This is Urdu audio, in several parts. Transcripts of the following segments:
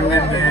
MLA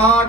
8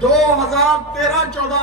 2013-14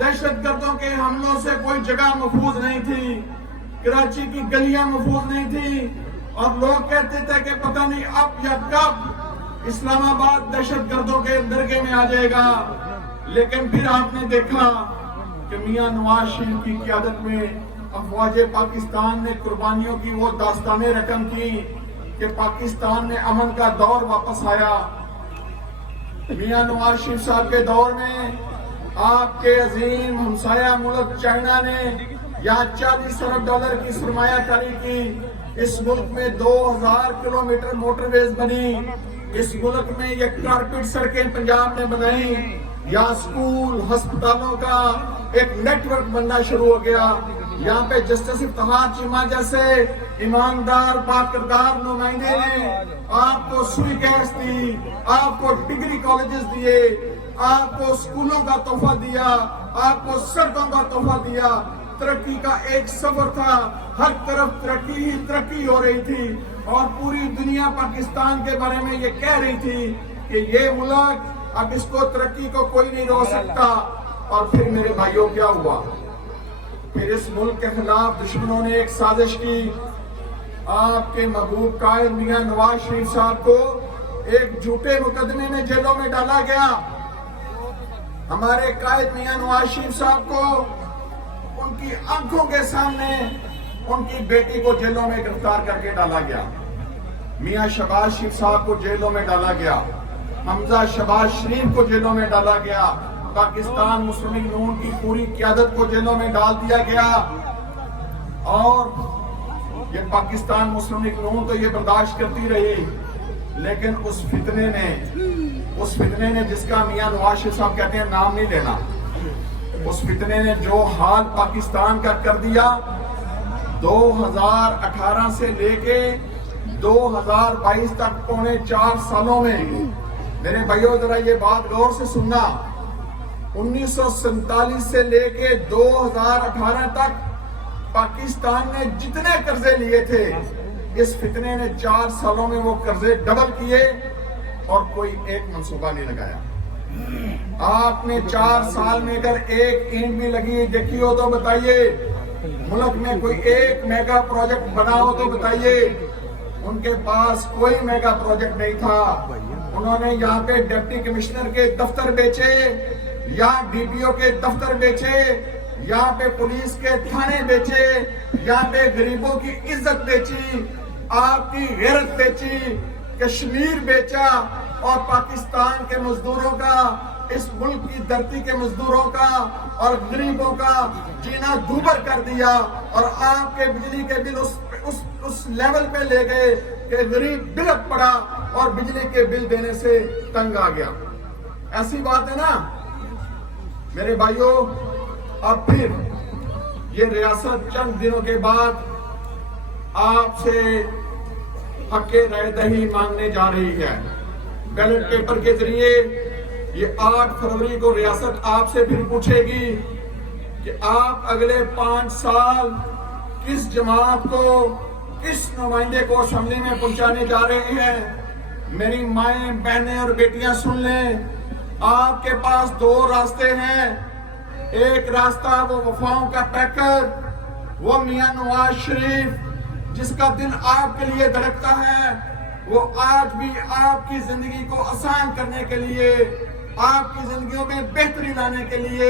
دہشت گردوں کے حملوں سے کوئی جگہ محفوظ نہیں تھی، کراچی کی گلیاں محفوظ نہیں تھی، اور لوگ کہتے تھے کہ پتہ نہیں اب یا کب اسلام آباد دہشت گردوں کے درگے میں آ جائے گا۔ لیکن پھر آپ نے دیکھا کہ میاں نواز شریف کی قیادت میں افواج پاکستان نے قربانیوں کی وہ داستانیں رقم کی کہ پاکستان میں امن کا دور واپس آیا۔ میاں نواز شریف صاحب کے دور میں آپ کے عظیم ہمسایہ ملک چائنا نے یہاں $40 ارب کی سرمایہ کاری کی۔ اس ملک میں 2000 کلومیٹر موٹر ویز بنی۔ اس ملک میں یہ کارپیٹ سڑکیں پنجاب نے بنائی۔ یہاں سکول ہسپتالوں کا ایک نیٹ ورک بننا شروع ہو گیا۔ یہاں پہ جسٹس افتخار چیمہ جیسے ایماندار باکردار نمائندے نے آپ کو سوئی گیس دی، آپ کو ڈگری کالجز دیے، آپ کو سکولوں کا تحفہ دیا، آپ کو سڑکوں کا تحفہ دیا۔ ترقی کا ایک سفر تھا، ہر طرف ترقی ہی ترقی ہو رہی تھی، اور پوری دنیا پاکستان کے بارے میں یہ کہہ رہی تھی کہ یہ ملک اب اس کو ترقی کو کوئی نہیں روک سکتا۔ اور پھر میرے بھائیوں کیا ہوا؟ پھر اس ملک کے خلاف دشمنوں نے ایک سازش کی۔ آپ کے محبوب قائد میاں نواز شریف صاحب کو ایک جھوٹے مقدمے میں جیلوں میں ڈالا گیا۔ ہمارے قائد میاں نواز شریف صاحب کو ان کی آنکھوں کے سامنے ان کی بیٹی کو جیلوں میں گرفتار کر کے ڈالا گیا۔ میاں شہباز شریف صاحب کو جیلوں میں ڈالا گیا۔ حمزہ شہباز شریف کو جیلوں میں ڈالا گیا۔ پاکستان مسلم لیگ نون کی پوری قیادت کو جیلوں میں ڈال دیا گیا۔ اور یہ پاکستان مسلم لیگ نون تو یہ برداشت کرتی رہی، لیکن اس فتنے نے جس کا میاں نواز شریف صاحب کہتے ہیں نام نہیں لینا، اس فتنے نے جو حال پاکستان کا کر دیا، 2018 سے لے کے 2022 تک پونے 4 سالوں میں، میرے بھائیوں ذرا یہ بات غور سے سننا، 1947 سے لے کے 2018 تک پاکستان نے جتنے قرضے لیے تھے، اس فتنے نے 4 سالوں میں وہ قرضے ڈبل کیے اور کوئی ایک منصوبہ نہیں لگایا۔ آپ نے 4 سال میں اگر ایک اینٹ بھی لگی دیکھی ہو تو بتائیے، ملک میں کوئی ایک میگا پروجیکٹ بنا ہو تو بتائیے۔ ان کے پاس کوئی میگا پروجیکٹ نہیں تھا۔ انہوں نے یہاں پہ ڈپٹی کمشنر کے دفتر بیچے، یہاں ڈی پی او کے دفتر بیچے، یہاں پہ پولیس کے تھانے بیچے، یہاں پہ غریبوں کی عزت بیچی، آپ کی غیرت بیچی، کشمیر بیچا، اور پاکستان کے مزدوروں کا، اس ملک کی دھرتی کے مزدوروں کا اور غریبوں کا جینا دوبر کر دیا، اور آپ کے بجلی کے بل اس لیول پہ لے گئے کہ غریب بلک پڑا اور بجلی کے بل دینے سے تنگ آ گیا۔ ایسی بات ہے نا میرے بھائیوں۔ اب پھر یہ ریاست چند دنوں کے بعد آپ سے حق رائے دہی مانگنے جا رہی ہے۔ بیلٹ پیپر کے ذریعے یہ 8 فروری کو ریاست آپ سے پھر پوچھے گی کہ آپ اگلے 5 سال کس جماعت کو، کس نمائندے کو اسمبلی میں پہنچانے جا رہے ہیں۔ میری مائیں بہنیں اور بیٹیاں سن لیں، آپ کے پاس 2 راستے ہیں۔ ایک راستہ وہ وفاؤں کا پیکر، وہ میاں نواز شریف جس کا دل آپ کے لیے دھڑکتا ہے، وہ آج بھی آپ کی زندگی کو آسان کرنے کے لیے، آپ کی زندگیوں میں بہتری لانے کے لیے،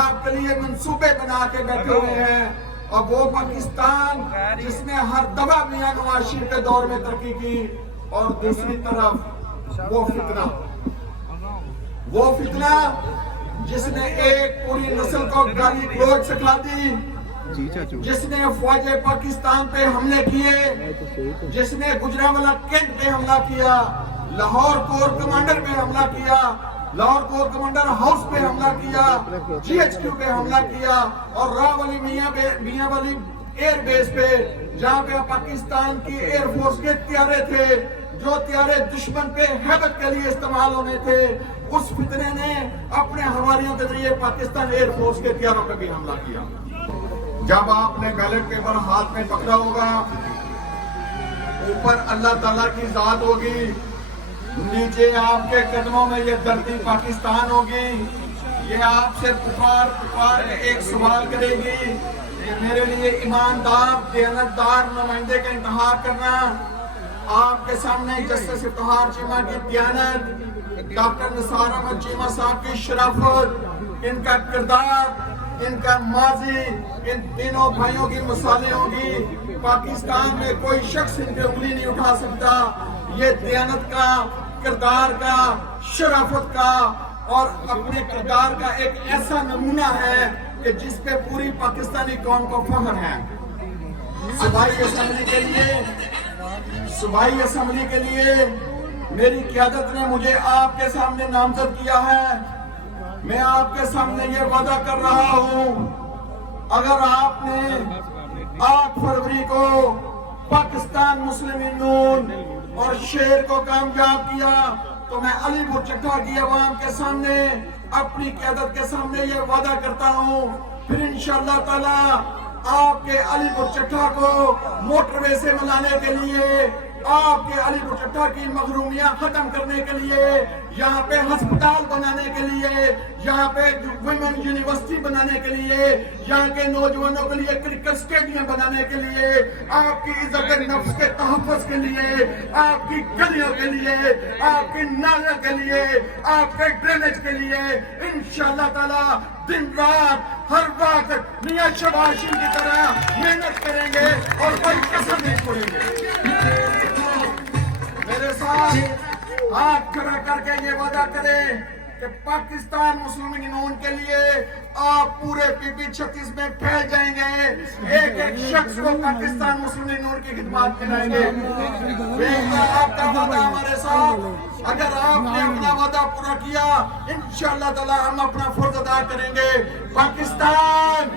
آپ کے لیے منصوبے بنا کے بیٹھے ہوئے ہیں۔ اور وہ پاکستان جس نے ہر دفعہ میاں نواز شریف کے دور میں ترقی کی، اور دوسری طرف وہ فتنہ جس نے ایک پوری نسل کو گالی گلوچ سکھلا دی، جس نے افواج پاکستان پہ حملے کیے، جس نے گجرانوالہ کینٹ پہ حملہ کیا، لاہور کور کمانڈر پہ حملہ کیا، لاہور کور کمانڈر ہاؤس پہ حملہ کیا، جی ایچ کیو پہ حملہ کیا، اور راولی میاں والی ایئر بیس پہ، جہاں پہ پاکستان کی ایئر فورس کے طیارے تھے، جو طیارے دشمن پہ ہیبت کے لیے استعمال ہونے تھے، اس فتنے نے اپنے حواریوں کے ذریعے پاکستان ایئر فورس کے طیاروں پہ بھی حملہ کیا۔ جب آپ نے بیلٹ پیپر ہاتھ میں پکڑا ہوگا، اوپر اللہ تعالیٰ کی ذات ہوگی، نیچے آپ کے قدموں میں یہ دھرتی پاکستان ہوگی، یہ آپ سے پکار کے ایک سوال کرے گی کہ میرے لیے ایماندار دیانتدار نمائندے کا انتخاب کرنا. آپ کے سامنے جسٹس افتخار چیمہ کی دیانت، ڈاکٹر نثار احمد چیمہ صاحب کی شرافت، ان کا کردار، ان کا ماضی، ان تینوں بھائیوں کی مثالیں ہوں گی. پاکستان میں کوئی شخص ان پہ انگلی نہیں اٹھا سکتا. یہ دیانت کا، کردار کا، شرافت کا اور اپنے کردار کا ایک ایسا نمونہ ہے کہ جس پہ پوری پاکستانی قوم کو فخر ہے. صوبائی اسمبلی کے لیے میری قیادت نے مجھے آپ کے سامنے نامزد کیا ہے. میں آپ کے سامنے یہ وعدہ کر رہا ہوں، اگر آپ نے 8 فروری کو پاکستان مسلم نون اور شیر کو کامیاب کیا تو میں علی پور چٹھا کی عوام کے سامنے، اپنی قیادت کے سامنے یہ وعدہ کرتا ہوں، پھر انشاءاللہ تعالی آپ کے علی پور چٹھا کو موٹر وے سے ملانے کے لیے، آپ کے علی پور چٹھا کی محرومیاں ختم کرنے کے لیے، یہاں پہ ہسپتال بنانے کے لیے، یہاں پہ ویمن یونیورسٹی بنانے کے لیے، یہاں کے نوجوانوں کے لیے کرکٹ سٹیڈیم بنانے کے لیے، آپ کی عزت نفس کے تحفظ کے لیے، آپ کی گلیوں کے لیے، آپ کی نالیوں کے لیے، آپ کے ڈرینیج کے لیے انشاءاللہ تعالی دن رات ہر وقت میاں شہباز شریف کی طرح محنت کریں گے اور کوئی کسر نہیں چھوڑیں گے. میرے ساتھ ہاتھ کھڑا کر کے یہ وعدہ کریں کہ پاکستان مسلم نون کے لیے آپ پورے PP 36 میں پھیل جائیں گے، ایک ایک شخص کو پاکستان مسلم نون کی خدمات کرائیں گے. آپ کا وعدہ ہمارے ساتھ، اگر آپ نے اپنا وعدہ پورا کیا انشاءاللہ تعالی ہم اپنا فرض ادا کریں گے. پاکستان